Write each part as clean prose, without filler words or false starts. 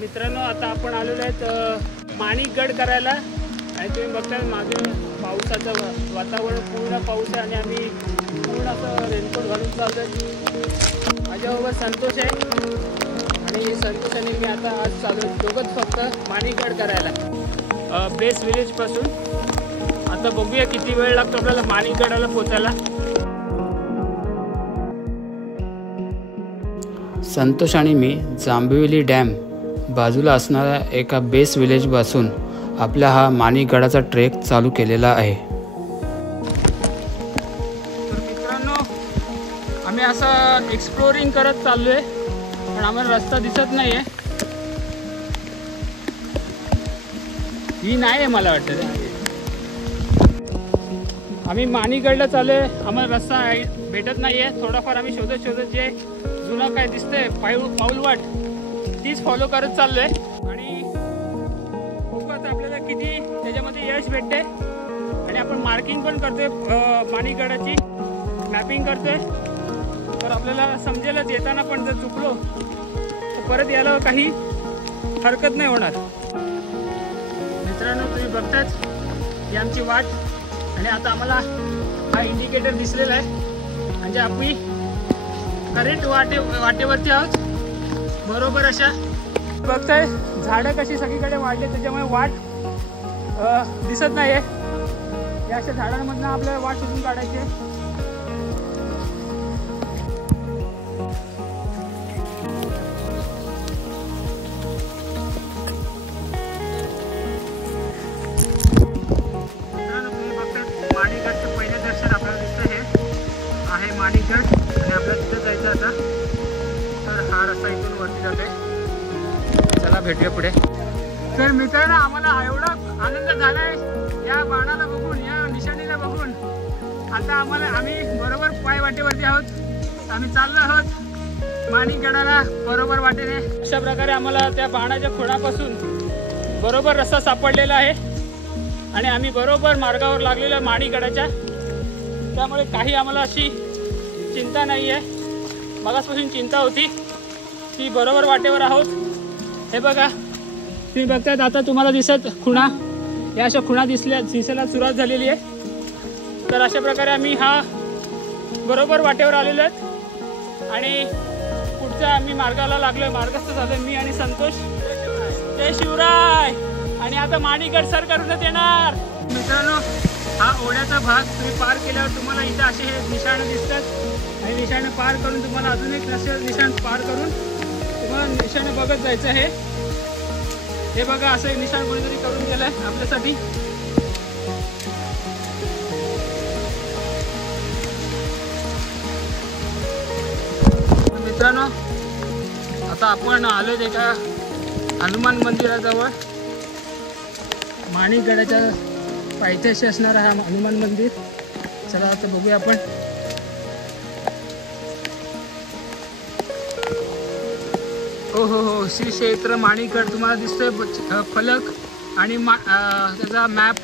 मित्रांनो, आता आपण आलेलो आहेत माणिकगड करायला आणि तुम्ही बघताय मागे पावसाचं वातावरण, पूर्ण पाऊस आहे आणि आम्ही पूर्ण असं रेनकोट घालून चाललो आहे. माझ्याबरोबर संतोष आहे आणि संतोष आणि मी आता आज चालू दोघंच फक्त माणिकगड करायला बेस विलेजपासून. आता बघूया किती वेळ लागतो आपल्याला माणिकगडाला पोचायला. संतोष आणि मी जांभिवली डॅम बाजूला असणाऱ्या एका बेस विलेजपासून आपला हा माणिकगडाचा ट्रेक चालू केलेला आहे. तर मित्रांनो, आम्ही असं एक्सप्लोरिंग करत चाललो आहे, पण आम्हाला रस्ता दिसत नाही आहे. ही नाही आहे मला वाटतं. आम्ही माणिकगडला चाललो आहे, आम्हाला रस्ता भेटत नाही आहे. थोडाफार आम्ही शोधत शोधत जे जुनं काय दिसतंय पाऊलवाट तीच फॉलो करत चाललो आहे आणि बघू आता आपल्याला किती त्याच्यामध्ये यश भेटते. आणि आपण मार्किंग पण करतोय, माणिकगडाची मॅपिंग करतोय, तर आपल्याला समजेलच येताना. पण जर चुकलो तर परत यायला काही हरकत नाही होणार. मित्रांनो, तुम्ही बघताच ही आमची वाट आणि आता आम्हाला हा इंडिकेटर दिसलेला आहे म्हणजे आपण करेक्ट वाटेवरती आहोत. बरोबर अशा बघताय झाडं कशी सगळीकडे वाढले, त्याच्यामुळे वाट दिसत नाही आहे. या अशा झाडांमधनं आपल्याला वाट शोधून काढायची आहे. तुम्ही बघताय माणिकगडचं पहिलं दर्शन आपल्याला दिसतं. हे आहे माणिकगड आणि आपल्याला तिथं जायचं आता. तर हा रस्ता इथून वरती जातोय. चला भेटूया पुढे. तर मित्रांनो, आम्हाला एवढा आनंद झालाय या बाणाला बघून, या निशाणीला बघून. आता आम्ही बरोबर पाय वाटेवरती आहोत. आम्ही चाललो आहोत माणिकगडाला बरोबर वाटेने. अशा प्रकारे आम्हाला त्या बाणाच्या खोडापासून बरोबर रस्ता सापडलेला आहे आणि आम्ही बरोबर मार्गावर लागलेलो आहे माणिकगडाच्या. त्यामुळे काही आम्हाला अशी चिंता नाही आहे. मगासपासून चिंता होती की बरोबर वाटेवर आहोत. हे बघा, तुम्ही बघतायत आता तुम्हाला दिसत खुणा, या अशा खुणा दिसायला सुरुवात झालेली आहे. तर अशा प्रकारे आम्ही हा बरोबर वाटेवर आलेलो आहेत आणि पुढच्या आम्ही मार्गाला लागलोय, मार्गस्थ झालोय मी आणि संतोष. जय शिवराय. आणि आता माणिकगड सर करूनच येणार. मित्रांनो, हा ओढ्याचा भाग तुम्ही पार केल्यावर तुम्हाला इथं असे हे निशाण दिसतात आणि निशाणे पार करून तुम्हाला अजून एक निशाण पार करून तुम्हाला निशाणे बघत जायचं आहे. हे बघा, असं एक निशाण कोणीतरी करून गेलंय आपल्यासाठी. मित्रांनो, आता आपण आलोय एका हनुमान मंदिराजवळ. माणिकगडाच्या पायथ्याशी असणारा हा हनुमान मंदिर. चला आता बघूया आपण. हो, श्री क्षेत्र माणिकगड तुम्हाला दिसतोय फलक आणि त्याचा मॅप.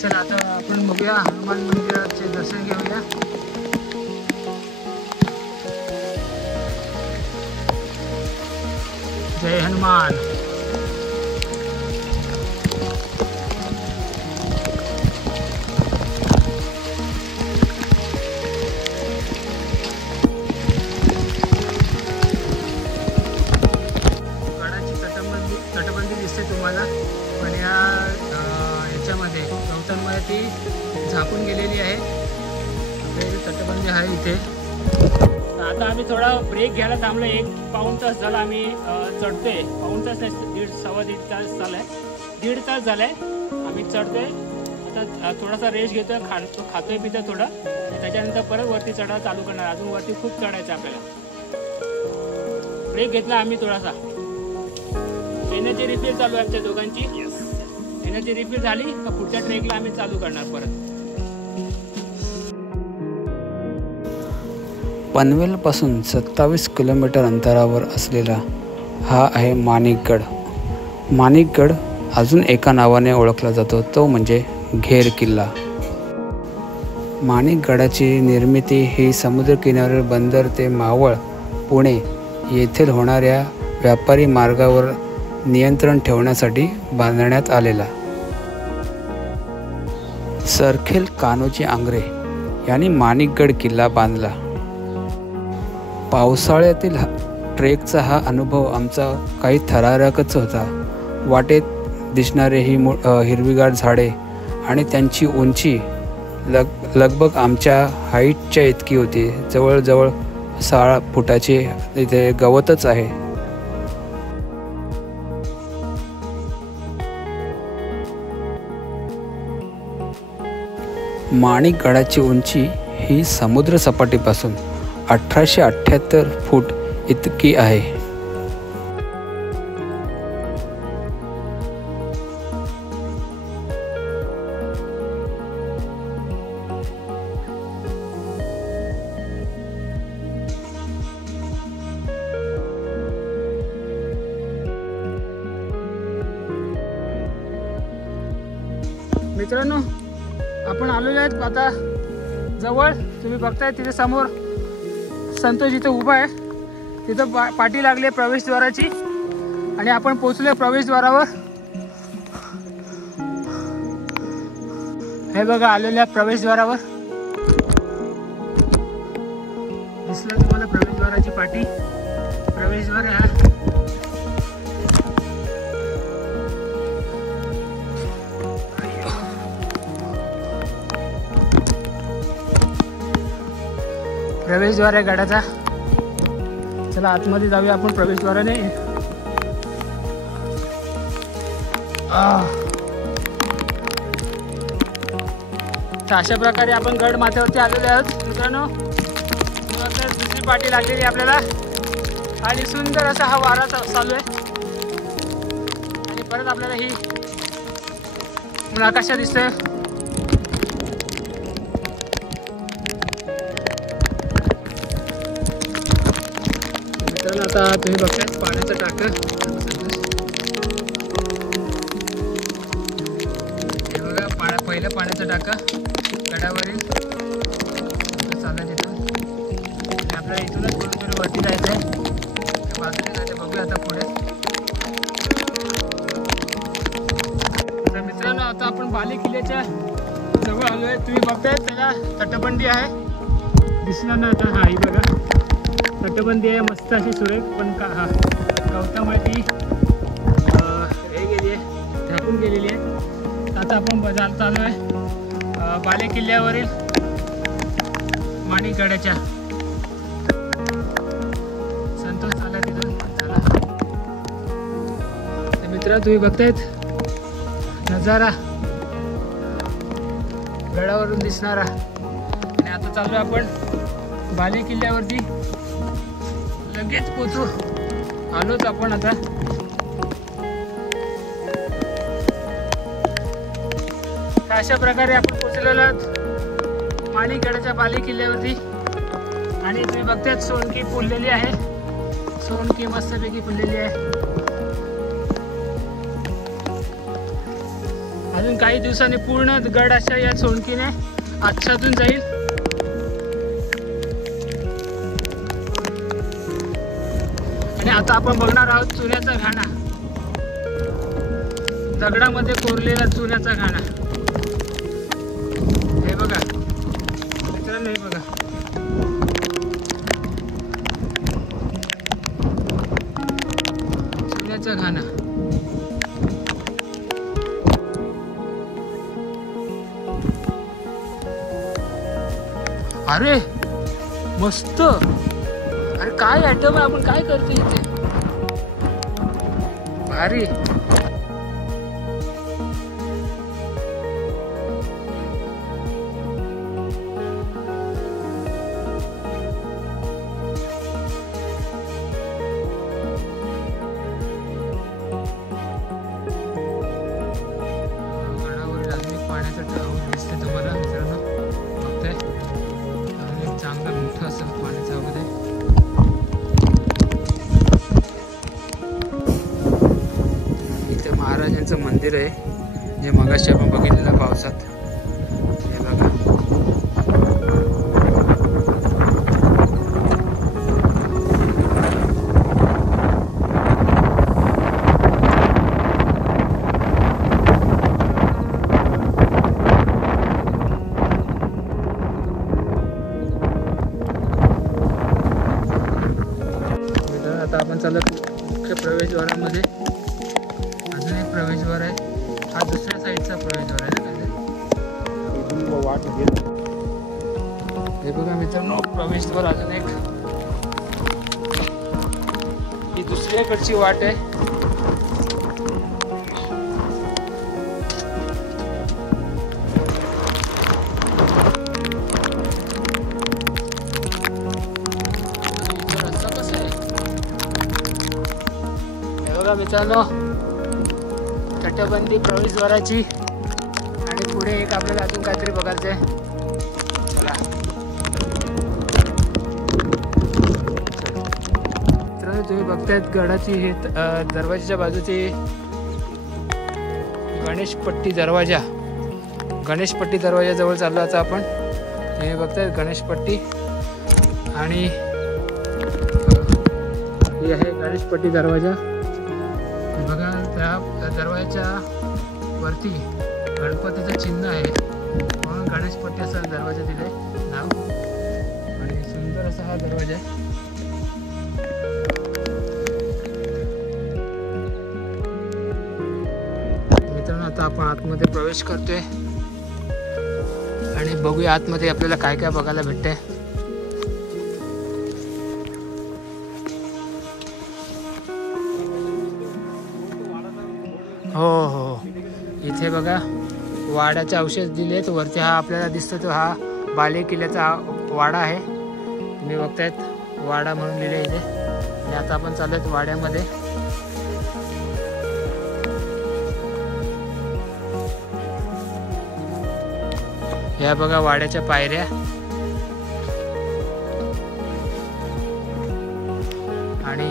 चला आता आपण बघूया हनुमान मंदिराचे दर्शन घेऊया. जय हनुमान. तटबंदी दिसते तुम्हाला, पण याच्यामध्ये गवतांमध्ये ती झाकून गेलेली आहे. तटबंदी आहे इथे. आता आम्ही थोडा ब्रेक घ्यायला थांबलो. 1-पाऊण तास झाला आम्ही चढतोय. पाऊण तास नाही, सव्वा दीड तास झालाय. 1.5 तास झालाय आम्ही चढतोय. आता थोडासा रेस्ट घेतोय, खातोय पितोय थोडं. त्याच्यानंतर परत वरती चढायला चालू करणार. अजून वरती खूप चढायचं आपल्याला. ब्रेक घेतला आम्ही थोडासा. एनर्जी रिफिल चालू आहे आमच्या दोघांची. एनर्जी रिफिल झाली तर पुढच्या ट्रेकला आम्ही चालू करणार परत. पनवेलपासून 27 किलोमीटर अंतरावर असलेला हा आहे माणिकगड. माणिकगड अजून एका नावाने ओळखला जातो, तो म्हणजे घेर किल्ला. माणिकगडाची निर्मिती ही समुद्रकिनाऱ्यावर बंदर ते मावळ पुणे येथील होणाऱ्या व्यापारी मार्गावर नियंत्रण ठेवण्यासाठी बांधण्यात आलेला. सरखेल कान्होजी आंग्रे यांनी माणिकगड किल्ला बांधला. पावसाळ्यातील ट्रेकचा हा अनुभव आमचा काही थरारकच होता. वाटेत दिसणारे ही हिरवीगार झाडे आणि त्यांची उंची लगभग आमच्या हाईटच्या इतकी होती. जवळजवळ 6 फुटाचे इथे गवतच आहे. माणिकगडाची उंची ही समुद्र सपाटीपासून 1878 फूट इतकी आहे. मित्रांनो, आपण आलेलो आहेत आता जवळ. तुम्ही बघताय तिथे समोर संतोष इथे उभा आहे. तिथं पाटी लागली आहे प्रवेशद्वाराची आणि आपण पोहोचलो प्रवेशद्वारावर. हे बघा, आलेल्या प्रवेशद्वारावर दिसलं तुम्हाला प्रवेशद्वाराची पाटी. प्रवेशद्वार हा प्रवेशद्वार आहे गडाचा. चला आतमध्ये जाऊया आपण प्रवेशद्वाराने. तर अशा प्रकारे आपण गड माथ्यावरती आलेले आहोत मित्रांनो. दुसरी पाटी लागलेली आपल्याला आणि सुंदर असा हा वारा चालू आहे. आणि परत आपल्याला ही नकाशा दिसतोय. आता तुम्ही बघताय पाण्याचं टाकं. हे बघा, पहिलं पाण्याचं टाकं गडावरील चालत इथून. आणि आपल्याला इथूनच थोडं वरती जायचं आहे. त्या बाजूने जायचं, बघूया आता पुढे. तर मित्रांनो, आता आपण बाले किल्ल्याच्या जवळ आलो आहे. तुम्ही बघताय त्याला तटबंदी आहे, दिसणार ना आता. हा ही बघा तटबंदी आहे मस्त अशी सुरेख. पण हा गवतामुळे ती हे गेली आहे, झाकून गेलेली आहे. आता आपण चालू आहे बाले किल्ल्यावरील माणिकगडाच्या. संतोष आला तिथून. चला तर मित्र, तुम्ही बघतायत नजारा गडावरून दिसणारा. आणि आता चालू आपण बाले किल्ल्यावरती. लगेच पोचू आलोच आपण आता. अशा प्रकारे आपण पोचलेलो आहोत माणिकगडाच्या बाले किल्ल्यावरती. आणि तुम्ही बघताय सोनकी फुललेली आहे. सोनकी मस्तपैकी फुललेली आहे. अजून काही दिवसांनी पूर्ण गड अशा या सोनकीने आच्छादून जाईल. आणि आता आपण बघणार आहोत चुन्याचा घाणा. दगडामध्ये कोरलेला चुन्याचा घाणा. हे बघा मित्रांनो, हे बघा. चुन्याचा घाणा. अरे मस्त. अरे काय आयटम आहे, आपण काय करतो इथे. भारी. गडावरील अजून पाण्याचं टावर दिसते तुम्हाला मित्रांनो. बघताय चांगलं मोठं असं पाण्याचं हवं आहे. इथे महाराजांचं मंदिर आहे जे मगाशी आपण बघितलेलं पावसात. हे बघा. आता आपण चालत मुख्य प्रवेशद्वारामध्ये. अजून एक प्रवेशद्वार आहे, हा दुसऱ्या साईडचा प्रवेशद्वार आहे ना काय वाट. हे बघा मित्रांनो, प्रवेशद्वार अजून एक, ही दुसऱ्याकडची वाट आहे. मित्रांनो, तटबंदी प्रवेशद्वाराची आणि पुढे एक आपल्याला अजून काहीतरी बघायचं आहे. चला मित्रांनो, तुम्ही बघतायत गडाची हे दरवाजाच्या बाजूची गणेशपट्टी दरवाजा. गणेशपट्टी दरवाजाजवळ चाललो आता आपण. तुम्ही बघतायत गणेशपट्टी आणि ही आहे गणेशपट्टी दरवाजा. बघा, त्या दरवाजाच्या वरती गणपतीचं चिन्ह आहे म्हणून गणेशपट्टी असा दरवाजा दिलाय नाव. आणि सुंदर असा हा दरवाजा आहे. मित्रांनो, आता आपण आतमध्ये प्रवेश करतोय आणि बघूया आतमध्ये आपल्याला काय काय बघायला भेटतंय. हो हो, इथे बघा वाड्याचे अवशेष दिलेत. वरती हा आपल्याला दिसतो तो हा बाले किल्ल्याचा वाडा आहे. तुम्ही बघतायत वाडा म्हणून लिहिले इथे. आणि आता आपण चाललोय वाड्यामध्ये. या बघा वाड्याच्या पायऱ्या आणि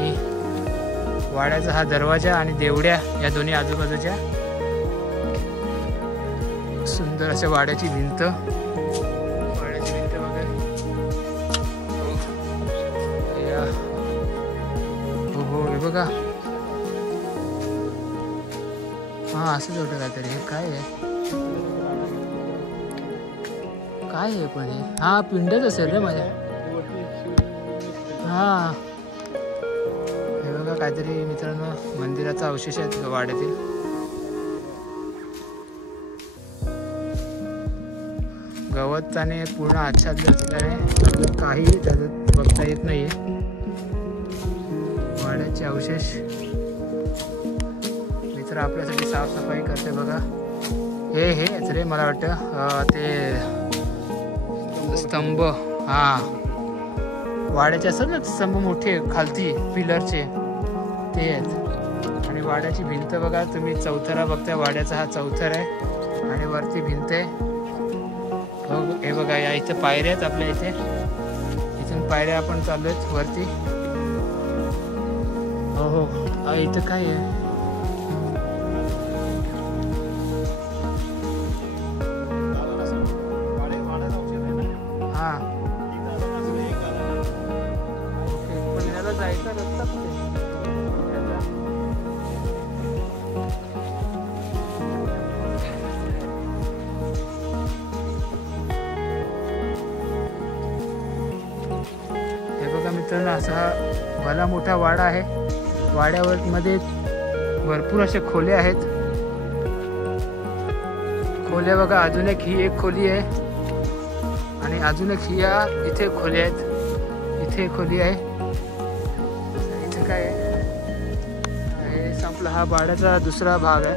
वाड्याचा हा दरवाजा आणि देवड्या या दोन्ही आजूबाजूच्या. सुंदर अशा वाड्याची भिंत. वाड्याची भिंत वगैरे हो हो, हे बघा. हा असंच होतं काहीतरी. हे काय आहे, काय आहे पण हे? हा पिंडच असेल रे माझ्या. हा काहीतरी मित्रांनो मंदिराचा अवशेष आहे वाड्यातील. गवताने पूर्ण आच्छादलं असल्याने काही त्याच्यात बघता येत नाही. वाड्याचे अवशेष. मित्र आपल्यासाठी साफसफाई करते बघा. हेच रे मला वाटतं ते स्तंभ. हा वाड्याचे असतात ना स्तंभ मोठे खालती पिलरचे, ते आहेत. आणि वाड्याची भिंत बघा तुम्ही. चौथरा बघताय, वाड्याचा हा चौथर आहे आणि वरती भिंत आहे. हे बघा, या इथे पायऱ्या आहेत आपल्या इथे. इथून पायऱ्या आपण चाललोय वरती. हो हो, इथं काय आहे? हा ओके, पण याला जायचा रस्ता कुठे? मित्रांनो, असा भला मोठा वाडा आहे. वाड्यावर मध्ये भरपूर अशा खोल्या आहेत. खोल्या बघा, अजून एक ही एक खोली आहे आणि अजून एक ही इथे खोली आहेत. इथे खोली आहे. इथे काय आहे? हे संपला. हा वाड्याचा दुसरा भाग आहे,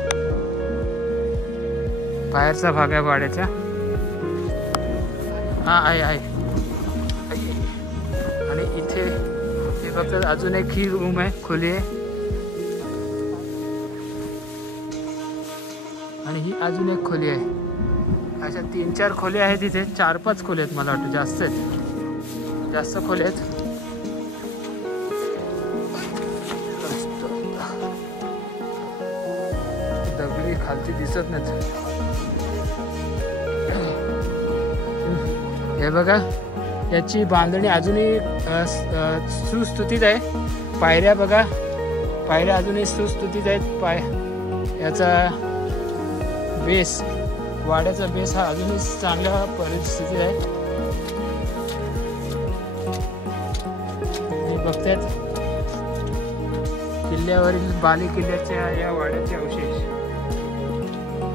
बाहेरचा भाग आहे वाड्याचा. हा आहे. आणि इथे हे फक्त अजून एक ही रूम आहे, खोली आहे. आणि ही अजून एक खोली आहे. अशा 3-4 खोल्या आहेत इथे. 4-5 खोल्या आहेत मला वाटतं. जास्त आहेत, जास्त खोल्या आहेत. दगडी खालती दिसत नाहीत. हे बघा, याची बांधणी अजूनही सुस्थितीत आहे. पायऱ्या बघा, पायऱ्या अजूनही सुस्थितीत आहेत. याचा बेस, वाड्याचा बेस हा अजूनही चांगल्या परिस्थितीत आहे. बघतायत किल्ल्यावरील बाले किल्ल्याच्या या वाड्याचे अवशेष,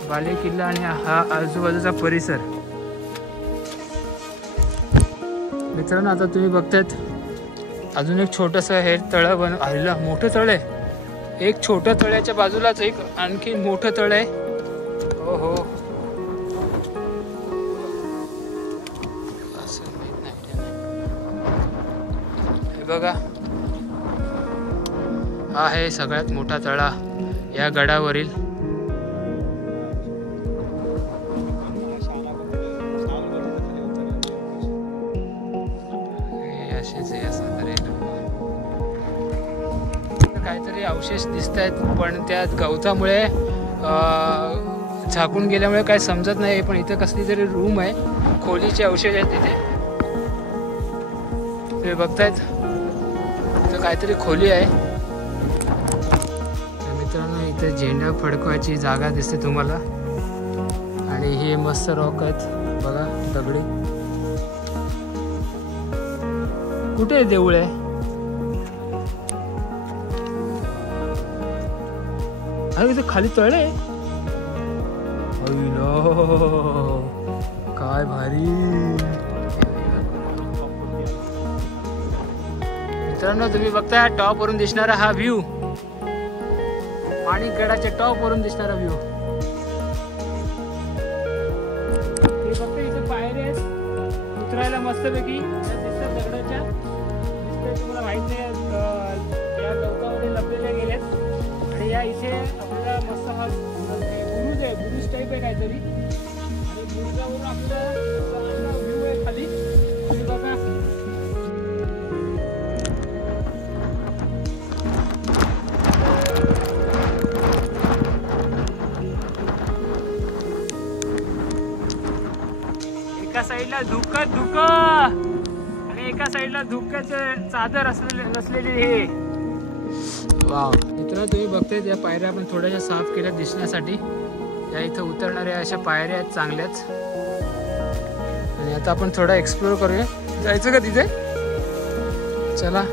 बाले किल्ला आणि हा आजूबाजूचा परिसर. मित्रांनो, आता तुम्ही बघतायत अजून एक छोटंसं हे तळं आलेलं मोठं तळ आहे. एक छोटं तळ्याच्या बाजूलाच एक आणखी मोठं तळ आहे. हो हो, हे बघा, हा आहे सगळ्यात मोठा तळा या गडावरील. काहीतरी अवशेष दिसत आहेत, पण त्या गवतामुळे झाकून गेल्यामुळे काय समजत नाही. पण इथे कसली तरी रूम आहे, खोलीचे अवशेष आहेत तिथे. तुम्ही बघतायत इथं काहीतरी खोली आहे. तर मित्रांनो, इथे झेंडा फडकवायची जागा दिसते तुम्हाला. आणि हे मस्त रॉक आहेत बघा, दगडी. कुठे देऊळ आहे? अरे इथे खाली तळ आहे. काय भारी. मित्रांनो, तुम्ही बघताय टॉप वरून दिसणारा हा व्ह्यू, माणिकगडाच्या टॉप वरून दिसणारा व्ह्यू. हे बघता, इथे पायऱ्या आहेत उतरायला मस्तपैकी दिसतात दगडाच्या. दिसतंय तुम्हाला माहित नाही, या गवतामध्ये लपलेल्या गेल्यात. आणि या इथे आपल्याला मस्त हा बुरुज आहे, बुरुज टाईप आहे काहीतरी. आणि बुरुजावरून आपल्याला व्ह्यू आहे खाली. तुम्ही बघा, एका साईडला धुकं आणि एका साईडला धुक्याचं चादर नसलेले हे. वाव. मित्रांनो, तुम्ही बघताय या पायऱ्या आपण थोड्याशा साफ केल्या दिसण्यासाठी. या इथं उतरणाऱ्या अशा पायऱ्या आहेत चांगल्याच. आणि आता आपण थोडा एक्सप्लोर करूया. जायचं का तिथे? चला.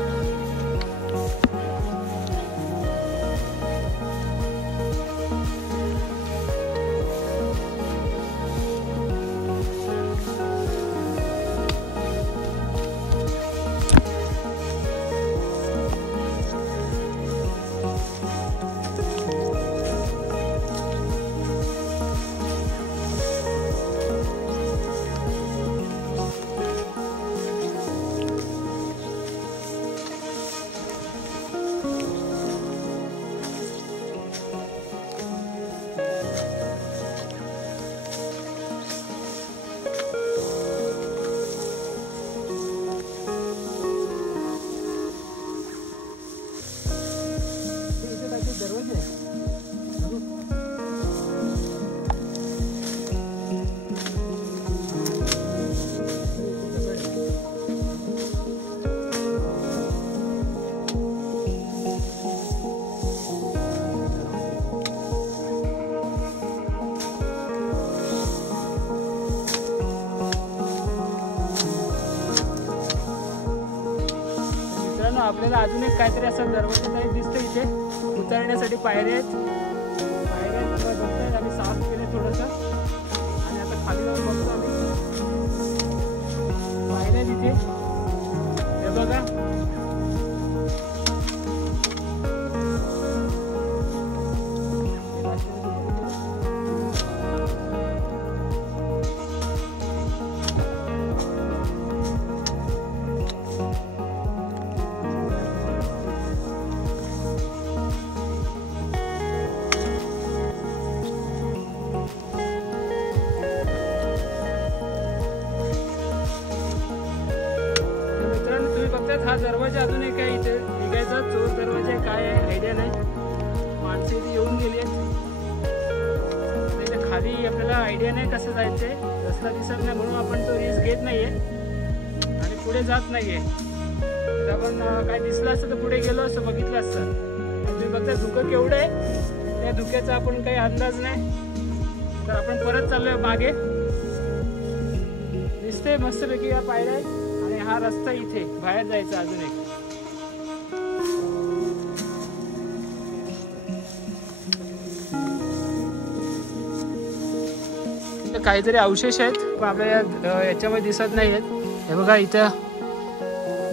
आपल्याला अजून एक काहीतरी असं दरवाजा टाईप दिसतं. इथे उतरण्यासाठी पायऱ्या आहेत. बघतायत आम्ही साफ केले थोडंसं. आणि आता खाली जाऊन बघतो आम्ही पायऱ्या तिथे. हे बघा, हा दरवाजा अजून एक आहे इथे निघायचा. चोर दरवाजा काय आहे आयडिया नाही. माणसं इथे येऊन गेली आहेत. खाली आपल्याला आयडिया नाही कसं जायचंय, रस्ता दिसत नाही म्हणून आपण तो रिस्क घेत नाहीये आणि पुढे जात नाहीये. तर आपण काय दिसलं असतं तर पुढे गेलो असतं, बघितलं असतं. तुम्ही बघता धुकं केवढं आहे, त्या धुक्याचा आपण काही अंदाज नाही. तर आपण परत चाललोय मागे. दिसतंय मस्तपैकी या पायऱ्या आणि हा रस्ता इथे बाहेर जायचा अजून एक. काहीतरी अवशेष आहेत पण आपल्याला याच्यामध्ये दिसत नाही आहेत. हे बघा इथं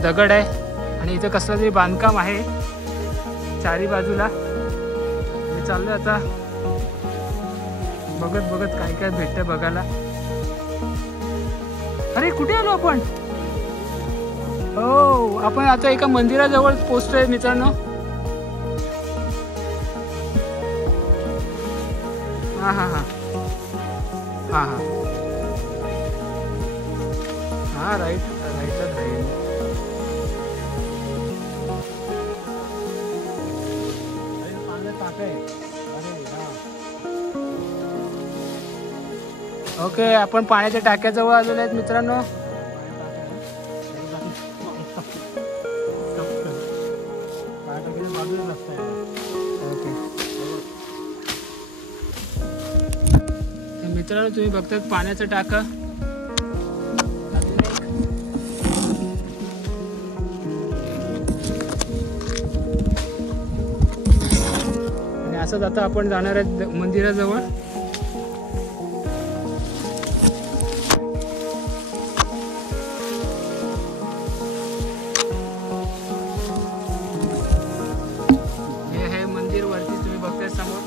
दगड आहे आणि इथं कसलं तरी बांधकाम आहे चारी बाजूला. मी चाललो आता बघत बघत काय काय भेटतं बघायला. अरे कुठे आलो आपण? हो, आपण आता एका मंदिराजवळ पोहोचतोय मित्रांनो. हा हा हा हा हा हा राईटला राहील. ओके, आपण पाण्याच्या टाक्याजवळ आलेलो आहेत मित्रांनो. मित्रांनो तुम्ही बघतात पाण्याचं टाका. आणि असंच आता आपण जाणार आहेत मंदिराजवळ. हे आहे मंदिर वरती तुम्ही बघताय समोर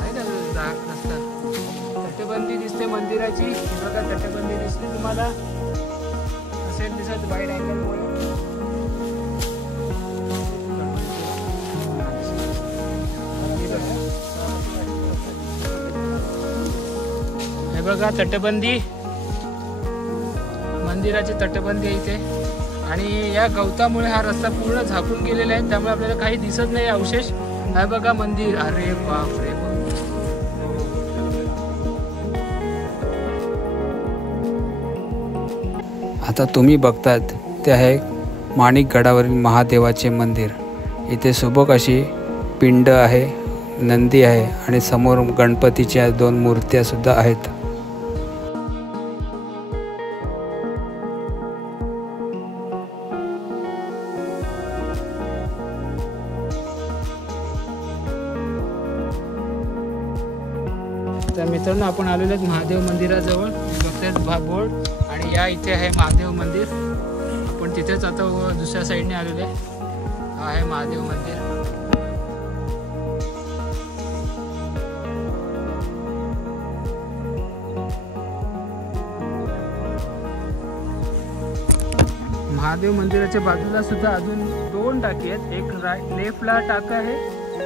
आहे का रस्ता. तटबंदी दिसते मंदिराची. बघा तटबंदी दिसते तुम्हाला असेल दिसत वाईड अँगल मुळे. हे बघा तटबंदी, मंदिराची तटबंदी आहे इथे. आणि या गवतामुळे हा रस्ता पूर्ण झाकून गेलेला आहे त्यामुळे आपल्याला काही दिसत नाही अवशेष. हे बघा मंदिर. अरे बाप रे. आता तुम्ही बघतात ते आहे माणिकगडावरील महादेवाचे मंदिर. इथे सुबक अशी पिंड आहे, नंदी आहे आणि समोर गणपतीच्या 2 मूर्त्या सुद्धा आहेत. तर मित्रांनो आपण आलेलो आहेत महादेव मंदिराजवळ. बघतायत बोर्ड आणि या इथे आहे महादेव मंदिर. आपण तिथेच आता दुसऱ्या साईडने आलेलो आहे. हा आहे महादेव मंदिर. महादेव मंदिराच्या बाजूला सुद्धा अजून 2 टाकी आहेत. एक लेफ्टला टाका आहे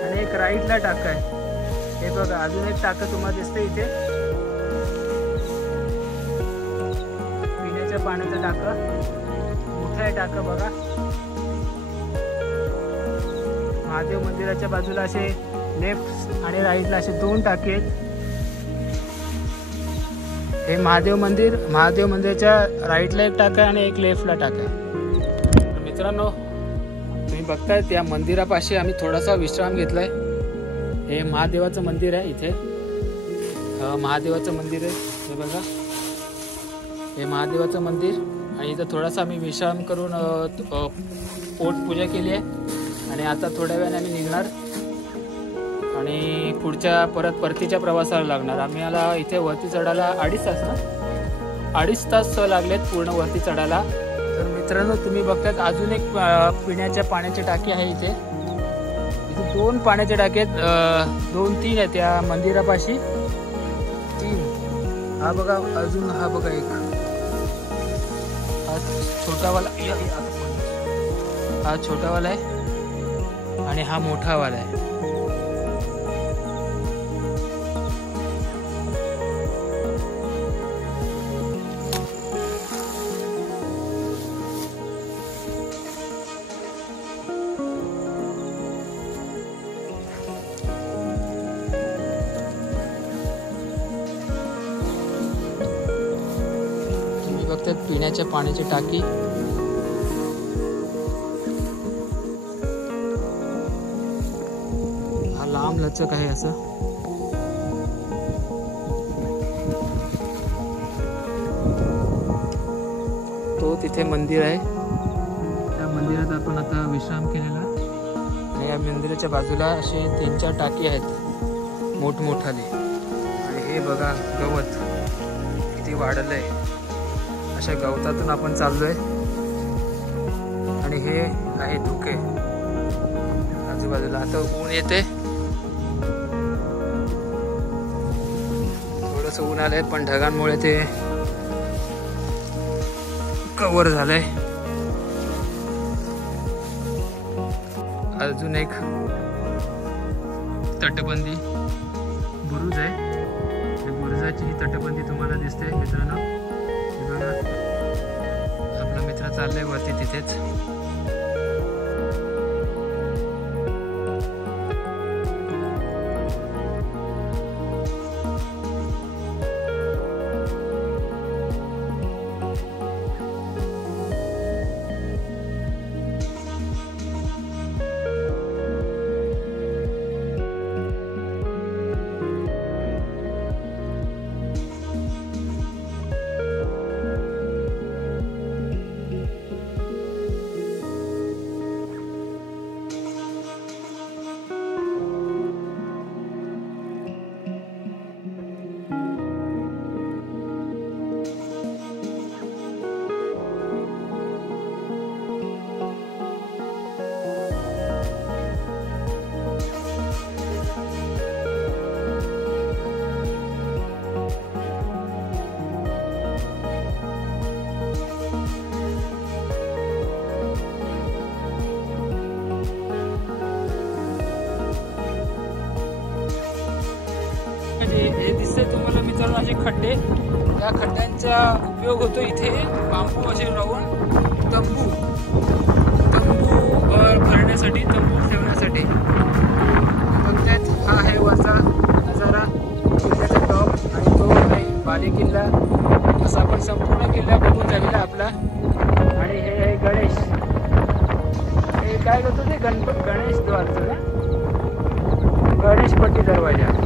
आणि एक राईटला टाका आहे. हे बघा अजून एक टाका तुम्हाला दिसते इथे. पिण्याच्या पाण्याचा टाका मोठा आहे टाका बघा. महादेव मंदिराच्या बाजूला असे लेफ्ट आणि राईटला असे 2 टाके आहेत. हे महादेव मंदिराच्या राईटला एक टाका आहे आणि एक लेफ्टला टाका आहे. मित्रांनो तुम्ही बघताय त्या मंदिरापाशी आम्ही थोडासा विश्राम घेतलाय. हे महादेवाचं मंदिर आहे. इथे महादेवाचं मंदिर आहे. हे बघा हे महादेवाचं मंदिर. आणि इथं थोडासा आम्ही विश्राम करून पोटपूजा केली आहे. आणि आता थोड्या वेळाने आम्ही निघणार आणि पुढच्या परतीच्या प्रवासाला लागणार. आम्हाला इथे वरती चढायला 2.5 तास लागलेत पूर्ण वरती चढायला. तर मित्रांनो तुम्ही बघतात अजून एक पिण्याच्या पाण्याची टाकी आहे इथे. 2 पाण्याच्या टाक्यात 2-3 आहेत त्या मंदिरापाशी. 3 हा बघा अजून हा बघा एक हा छोटावाला. हा छोटावाला आहे आणि हा मोठावाला आहे. बघतात पिण्याच्या पाण्याची टाकी. हा लांब लचक आहे असं. तो तिथे मंदिर आहे. त्या मंदिरात आपण आता विश्राम केलेला. आणि या मंदिराच्या बाजूला असे 3-4 टाकी आहेत मोठमोठाले. आणि हे बघा गवत किती वाढलंय. अशा गवतातून आपण चाललोय आणि हे आहे धुके आजूबाजूला. आता ऊन येते, थोडंसं ऊन आलंय पण ढगांमुळे ते कव्हर झालंय. अजून एक तटबंदी बुरुज आहे. बुरुजाची ही तटबंदी तुम्हाला दिसते मित्रांनो. बघा आपला मित्र चाललाय वरती तिथेच. हे दिसतंय तुम्हाला मित्रांनो असे खड्डे. या खड्ड्यांचा उपयोग होतो इथे बांबू असे लावून तंबू भरण्यासाठी, तंबू ठेवण्यासाठी. बघतायत हा आहे वरचा नजारा किल्ल्याचा टॉप आणि तो आहे बाले किल्ला. असा आपण संपूर्ण किल्ला बघून झालेला आपला. आणि हे आहे गणेश. हे काय करतो ते गणेश द्वारचं ना, गणेशपट्टी दरवाजा.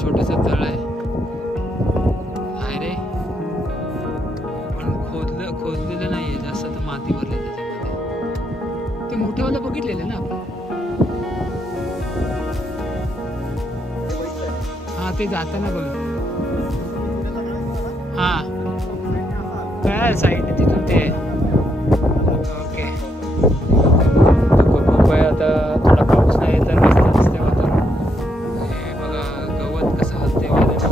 छोटंसं तळ आहे रे, पण खोदलेलं नाहीये जास्त, तर माती भरली त्याच्यामध्ये. ते मोठेवालं बघितलेलं ना आपण. हा ते जाताना बघ. हा काय साईड तिथून ते. ओके खूप आहे. आता थोडा पाऊस नाही तर मस्त दिसते वातावरण. हे बघा गवत कसं हलते वाऱ्याने.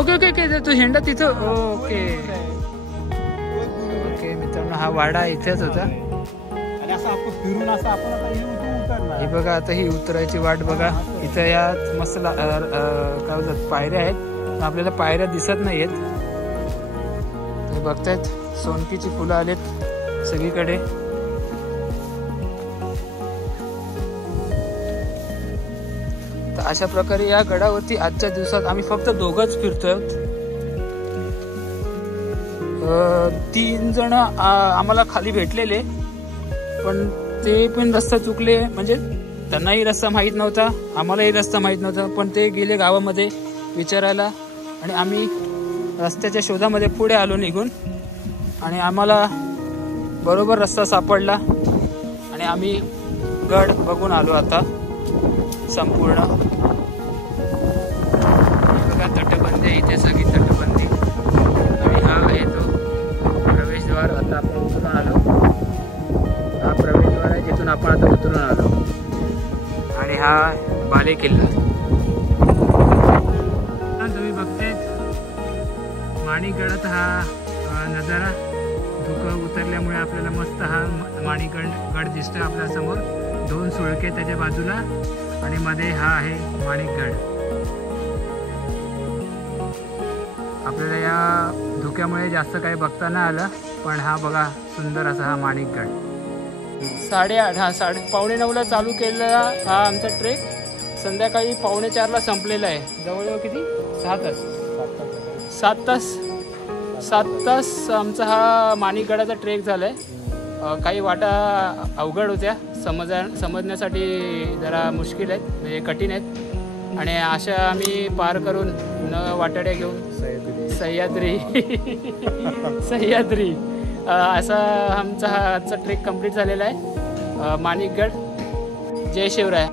ओके ओके ओके तू हेंडा तिथं. ओके ओके मित्रांनो हा वाडा इथेच होता. हे बघा आता ही उतरायची वाट बघा. इथं या मस्त काय बोलतात पायऱ्या आहेत, आपल्याला पायऱ्या दिसत नाहीयेत. ते बघतायत सोनकीची फुलं आलेत सगळीकडे. तर अशा प्रकारे या गडावरती आजच्या दिवसात आम्ही फक्त दोघंच फिरतोय. 3 जण आम्हाला खाली भेटलेले, पण ते पण रस्ता चुकले. म्हणजे त्यांनाही रस्ता माहीत नव्हता, आम्हालाही रस्ता माहीत नव्हता. पण ते गेले गावामध्ये विचारायला आणि आम्ही रस्त्याच्या शोधामध्ये पुढे आलो निघून. आणि आम्हाला बरोबर रस्ता सापडला आणि आम्ही गड बघून आलो आता संपूर्ण. बघा तटबंदी आहे इथे, सगळी तटबंदी. आणि हा आहे तो प्रवेशद्वार. आता आपण उतरून आलो. हा प्रवेशद्वार आहे जिथून आपण आता उतरून आलो. आणि हा बाले किल्ला तुम्ही बघतायत. माणिकगडात हा नजारा धुकं उतरल्यामुळे आपल्याला मस्त हा माणिकगड दिसतोय आपल्या समोर. 2 सुळके त्याच्या बाजूला आणि मध्ये हा आहे माणिकगड. आपल्याला या धुक्यामुळे जास्त काही बघता नाही आलं, पण हा बघा सुंदर असा हा माणिकगड. 8:30 हा 8:45ला चालू केलेला हा आमचा ट्रेक संध्याकाळी 3:45ला संपलेला आहे. जवळजवळ किती 6 तास. 7 तास आमचा हा माणिकगडाचा ट्रेक झाला आहे. काही वाटा अवघड होत्या, समजण्यासाठी जरा मुश्किल आहेत, म्हणजे कठीण आहेत. आणि अशा आम्ही पार करून वाटाड्या घेऊन सह्याद्री असा आमचा हा आजचा ट्रेक कंप्लीट झालेला आहे. माणिकगड. जय शिवराय.